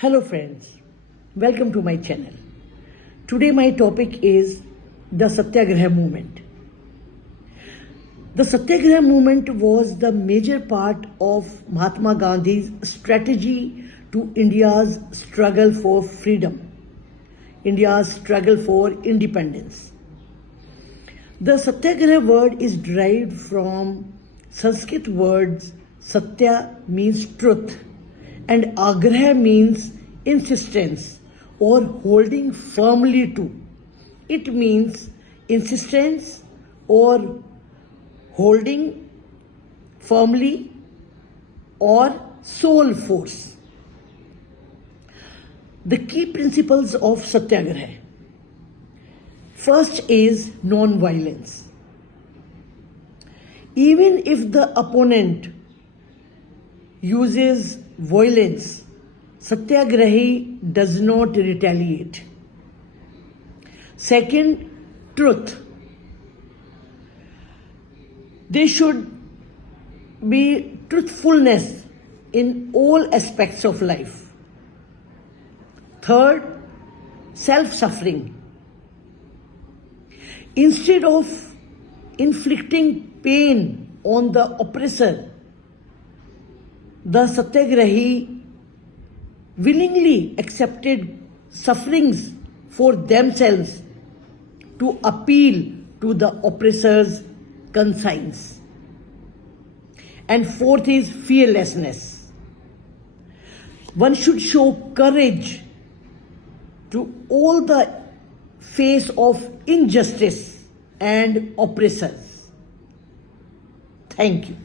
Hello friends, welcome to my channel. Today my topic is the Satyagraha movement. The Satyagraha movement was the major part of Mahatma Gandhi's strategy to India's struggle for freedom, India's struggle for independence. The Satyagraha word is derived from Sanskrit words Satya means truth and Agraha means insistence or holding firmly to. It means insistence or holding firmly or soul force. The key principles of Satyagraha. First is non-violence. Even if the opponent uses violence, Satyagrahi does not retaliate. Second, truth. There should be truthfulness in all aspects of life. Third, self-suffering. Instead of inflicting pain on the oppressor, the Satyagrahi willingly accepted sufferings for themselves to appeal to the oppressor's conscience. And fourth is fearlessness. One should show courage to all the face of injustice and oppressors. Thank you.